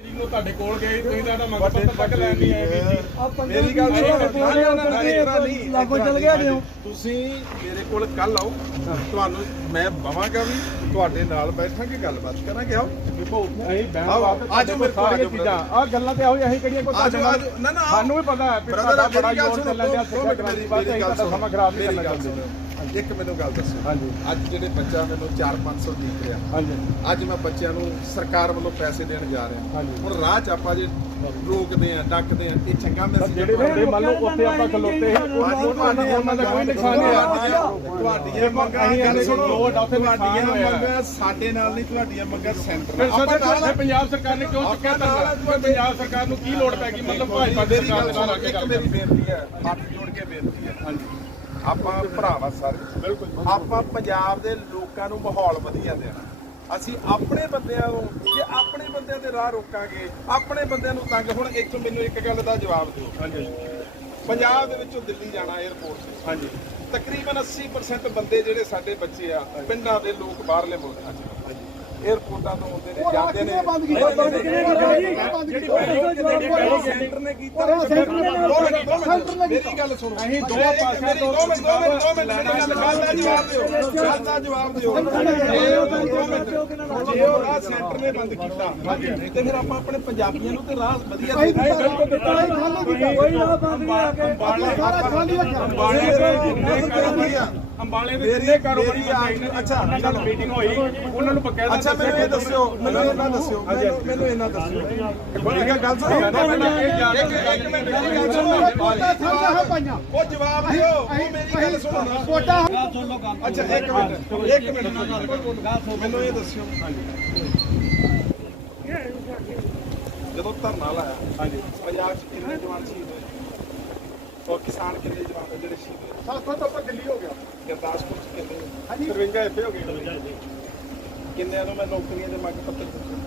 ਨੂੰ ਤੁਹਾਡੇ ਕੋਲ ਗਏ ਤੁਸੀਂ ਤੁਹਾਡਾ ਮੰਗ ਪੱਤਰ ਤੱਕ ਲੈਣ ਨਹੀਂ ਆਏ ਵੀਰ ਜੀ। ਮੇਰੀ ਗੱਲ ਸੁਣੋ ਲਾਗੋਂ ਚੱਲ ਗਿਆ ਉਹ। ਤੁਸੀਂ ਮੇਰੇ ਕੋਲ ਕੱਲ ਆਓ ਤੁਹਾਨੂੰ ਮੈਂ ਬਵਾਂਗਾ ਵੀ ਤੁਹਾਡੇ ਨਾਲ ਬੈਠਾਂਗੇ ਗੱਲਬਾਤ ਕਰਾਂਗੇ ਆਓ। ਅਸੀਂ ਬਹਿਣ ਆਜੋ ਮੇਰੇ ਕੋਲ, ਚੀਜ਼ਾਂ। ਆ ਗੱਲਾਂ ਤੇ ਆਹੋ ਅਸੀਂ ਕਿਹੜੀਆਂ ਕੋਈ ਨਾ ਨਾ। ਸਾਨੂੰ ਵੀ ਪਤਾ ਹੈ ਕਿ ਤੁਹਾਡਾ ਬੜਾ ਸੁਣੋ, ਚੱਲਣ ਡਿਆ ਦੋ ਸਿੱਖਿਆ ਮੇਰੀ ਵਾਸਤੇ ਅਸੀਂ ਗੱਲ ਤੁਹਾਡਾ ਸਮਾਂ ਖਰਾਬ ਨਹੀਂ ਕਰਨਾ ਚਾਹੁੰਦੇ। ਇੱਕ ਮੈਨੂੰ ਗੱਲ ਦੱਸੋ। ਹਾਂਜੀ। ਅੱਜ ਜਿਹੜੇ ਬੱਚਾ ਮੈਨੂੰ 4-500 ਦੇ ਰਿਹਾ ਹਾਂਜੀ। ਅੱਜ ਮੈਂ ਬੱਚਿਆਂ ਨੂੰ ਸਰਕਾਰ ਵੱਲੋਂ ਪੈਸੇ ਦੇਣ ਜਾ ਰਿਹਾ। ਹਾਂਜੀ। ਹੁਣ ਰਾਹ 'ਚ ਆਪਾਂ ਜੇ ਰੋਕਦੇ ਆ ਡੱਕਦੇ ਆ ਇਹ ਚੰਗਾ ਮੈਸੇਜ ਜਿਹੜੇ ਬੰਦੇ ਮੰਨ ਲਓ ਉੱਥੇ ਆਪਾਂ ਖਲੋਤੇ ਸੀ ਉਹਨਾਂ ਦਾ ਕੋਈ ਨੁਕਸਾਨ ਨਹੀਂ ਹੋਇਆ। ਤੁਹਾਡੀਆਂ ਮੰਗਾਂ ਗੱਲ ਸੁਣੋ। ਆ, ਤੁਹਾਡੀਆਂ। ਮੰਗਾਂ ਸਾਡੇ ਨਾਲ ਨਹੀਂ ਤੁਹਾਡੀਆਂ ਮੰਗਾਂ ਸੈਂਟਰ ਨਾਲ। ਆਪਾਂ ਨਾਲ ਪੰਜਾਬ ਸਰਕਾਰ ਨੇ ਕਿਉਂ ਚੁੱਕਿਆ ਫਿਰ ਪੰਜਾਬ ਸਰਕਾਰ ਨੂੰ ਕੀ ਲੋੜ ਪੈ ਗਈ? ਮਤਲਬ ਭਾਜਪਾ ਦੇ ਸਰਕਾਰ ਨਾਲ ਸੁਣੋ ਆ ਕੇ ਗੱਲ ਮੇਰੀ ਬੇਨਤੀ ਹੈ। ਹੱਥ ਜੋੜ ਕੇ ਬੇਨਤੀ ਹੈ। ਹਾਂਜੀ। ਆਪਾਂ ਭਰਾਵਾ ਸਾਰੇ। ਬਿਲਕੁਲ ਆਪਾਂ ਪੰਜਾਬ ਦੇ ਲੋਕਾਂ ਨੂੰ ਮਾਹੌਲ ਵਧੀਆ ਦੇਣਾ। ਅਸੀਂ ਆਪਣੇ ਬੰਦਿਆਂ ਨੂੰ ਜੇ ਆਪਣੇ ਬੰਦਿਆਂ ਦੇ ਰਾਹ ਰੋਕਾਂਗੇ ਆਪਣੇ ਬੰਦਿਆਂ ਨੂੰ ਤੰਗ ਹੁਣ ਇੱਕ ਮੈਨੂੰ ਇੱਕ ਗੱਲ ਦਾ ਜਵਾਬ ਦਿਓ। ਹਾਂਜੀ ਪੰਜਾਬ ਦੇ ਵਿੱਚੋਂ ਦਿੱਲੀ ਜਾਣਾ 에ਅਰਪੋਰਟ ਤੇ। ਹਾਂਜੀ। ਤਕਰੀਬਨ 80% ਬੰਦੇ ਜਿਹੜੇ ਸਾਡੇ ਬੱਚੇ ਆ ਪਿੰਡਾਂ ਦੇ ਲੋਕ ਬਾਹਰਲੇ ਮੁਲਕਾਂ 'ਚ 에ਅਰਪੋਰਟਾਂ ਤੋਂ ਆਉਂਦੇ ਨੇ ਜਾਂਦੇ ਨੇ। ਬੰਦ ਕੀਤਾ ਬੰਦ ਸੈਂਟਰ ਨੇ ਕੀਤਾ ਉਹ ਸੈਂਟਰ ਨੇ ਦੋ ਮਿੰਟ, ਦੋ ਸੈਂਟਰ ਨੇ ਮਿੰਟ, ਮੇਰੀ ਗੱਲ ਸੁਣੋ। ਅਸੀਂ ਦੋ ਮੇਰੀ- ਪਾਸਿਆਂ ਮੇਰੀ ਤੋਂ ਦੋ ਮਿੰਟ ਦੋ ਮਿੰਟ ਦੋ ਮਿੰਟ ਮੇਰੀ ਗੱਲ ਗੱਲ ਦਾ ਜਵਾਬ ਦਿਓ। ਗੱਲ ਦਾ ਜਵਾਬ ਦਿਓ। ਜੇ ਉਹ ਦੋ ਮਿੰਟ ਜੇ ਉਹ ਰਾਹ ਸੈਂਟਰ ਨੇ ਬੰਦ ਕੀਤਾ ਤੇ ਫਿਰ ਆਪਾਂ ਆਪਣੇ ਪੰਜਾਬੀਆਂ ਨੂੰ ਤੇ ਰਾਹ ਵਧੀਆ ਦੇ ਕੋਈ ਬਿਲਕੁਲ ਦਿੱਤਾ ਨਹੀਂ ਖਾਲੀ ਕੀਤਾ। ਕੋਈ ਰਾਹ ਬੰਦ ਨਹੀਂ ਆ ਕੇ। ਆਪਾਂ ਸਾਰਾ ਖਾਲੀ ਰੱਖਿਆ। ਅੰਬਾਲੇ ਦੇ ਅੰਬਾਲੇ ਦੇ ਜਿੰਨੇ ਕਾਰੋਬਾਰੀ ਅੱਛਾ, ਮੀਟਿੰਗ ਹੋਈ। ਉਹਨਾਂ ਨੂੰ ਬਕਾਇਦਾ ਅੱਛਾ ਮੈਨੂੰ ਇਹ ਦੱਸਿਓ ਮੈਨੂੰ ਇਹਨਾਂ ਦੱਸਿਓ ਮੈਨੂੰ ਮੈਨੂੰ ਇਹਨਾਂ ਦੱਸਿਓ। ਠੀਕ ਹੈ ਗੱਲ ਸੁਣੋ। ਇੱਕ ਮਿੰਟ ਮੇਰੀ ਗੱਲ ਸੁਣੋ ਹੈ ਪਾਈਆਂ ਉਹ ਜਵਾਬ ਦਿਓ ਉਹ ਮੇਰੀ ਗੱਲ ਸੁਣੋ ਕੋਟਾ ਅੱਛਾ ਇੱਕ ਮਿੰਟ ਇੱਕ ਮਿੰਟ। ਮੈਨੂੰ ਇਹ ਦੱਸਿਓ। ਜਦੋਂ ਧਰਨਾ ਲਾਇਆ ਹਾਂਜੀ। ਪੰਜਾਬ 'ਚ ਕਿੰਨੇ ਜਵਾਨ ਸ਼ਹੀਦ ਹੋਏ? ਔਰ ਕਿਸਾਨ ਕਿੰਨੇ ਜਵਾਨ ਜਿਹੜੇ ਸ਼ਹੀਦ ਹੋਏ? ਸਾਥੋਂ ਤਾਂ ਆਪਾਂ ਦਿੱਲੀ ਹੋ ਗਿਆ ਗੁਰਦਾਸਪੁਰ 'ਚ ਕਿੰਨੇ? ਹਾਂਜੀ। ਸਰਵਿੰਗਾ ਇੱਥੇ ਹੋ ਗਈ ਕਿੰਨਿਆਂ ਨੂੰ ਮੈਂ ਨੌਕਰੀਆਂ ਦੇ ਮੰਗ ਪੱਤਰ ਦਿੱਤੇ।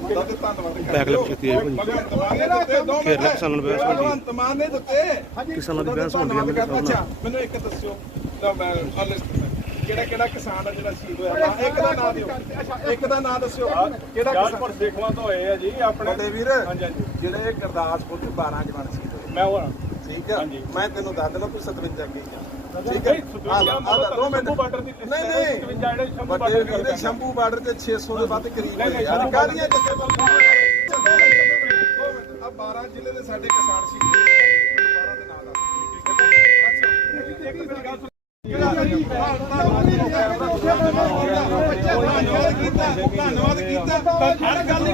ਉਹਦਾ ਤੇ ਧੰਨਵਾਦ ਬੈਕਲੈਪ ਕੀਤੀ ਹੈ ਭਾਈ। ਭਗਵੰਤ ਮਾਨ ਨੇ ਦਿੱਤੇ ਦੋ ਮਿੰਟ। ਕੇਰਲਾ ਕਿਸਾਨਾਂ ਨੂੰ ਬਹਿਸ ਹੁੰਦੀ। ਭਗਵੰਤ ਮਾਨ ਨੇ ਦਿੱਤੇ। ਕਿਸਾਨਾਂ ਦੀ ਬਹਿਸ ਹੁੰਦੀ ਹੈ ਮੇਰੇ ਧੰਨਵਾਦ ਹਿਸਾਬ ਅੱਛਾ ਨਾਲ ਮੈਨੂੰ ਇੱਕ ਦੱਸਿਓ ਤਾਂ ਮੈਂ ਲਿਸਟ ਕਿਹੜਾ ਕਿਹੜਾ ਕਿਸਾਨ ਆ ਜਿਹੜਾ ਸ਼ਹੀਦ ਹੋਇਆ? ਵਾ? ਇੱਕ ਦਾ ਨਾਮ ਦਿਓ। ਇੱਕ ਦਾ ਨਾਮ ਦੱਸਿਓ। ਕਿਹੜਾ ਕਿਸਾਨ? ਸੇਖਵਾਂ ਤੋਂ ਹੋਏ ਆ ਜੀ ਆਪਣੇ ਵੀਰ ਹਾਂਜੀ ਹਾਂਜੀ। ਜਿਹੜੇ ਗੁਰਦਾਸਪੁਰ ਚ 12 ਜਵਾਨ ਸ਼ਹੀਦ ਹੋਏ। ਮੈਂ ਹੋਰ ਠੀਕ ਹੈ ਹਾਂਜੀ। ਮੈਂ ਤੈਨੂੰ ਦੱਸ ਦੇਣਾ ਕੋਈ 57 ਅੱਗੇ ਠੀਕ ਹੈ ਆ ਲੈ, ਆ ਲੈ, ਦੋ ਮਿੰਟ ਬਾਰਡਰ ਦੀ ਨਹੀਂ ਹੈ, ਨਹੀਂ ਸ਼ੰਭੂ ਬਾਰਡਰ ਤੇ 600 ਦੇ ਵੱਧ ਕਰੀਬ ਨਹੀਂ, ਯਾਰ ਕਾਹਦੀਆਂ ਜੱਥੇ ਆ 12 ਜ਼ਿਲ੍ਹੇ ਦੇ ਸਾਡੇ ਕਿਸਾਨ ਹੋਏ 12 ਦੇ ਨਾਲ ਆ ਇੱਕ ਮੇਰੀ ਧੰਨਵਾਦ ਕੀਤਾ ਧੰਨਵਾਦ ਕੀਤਾ। ਹਰ ਗੱਲ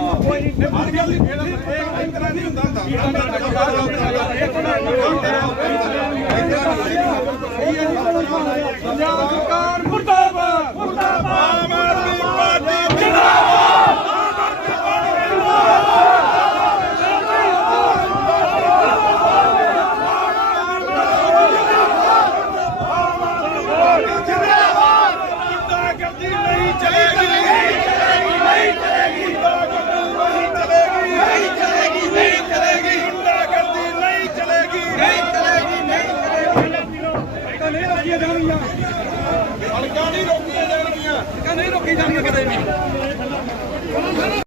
ਹਰ ਗੱਲ ਇਹ ਤਰ੍ਹਾਂ ਨਹੀਂ ਹੁੰਦਾ ਪੰਜਾਬ ਸਰਕਾਰ ਮੁਰਦਾਬਾਦ ਜਾਣਗੀਆਂ ਅੜਕਾਂ ਨਹੀਂ ਰੋਕੀਆਂ ਜਾਣਗੀਆਂ ਨਹੀਂ ਰੋਕੀ ਜਾਣਗੀਆਂ ਕਦੇ ਵੀ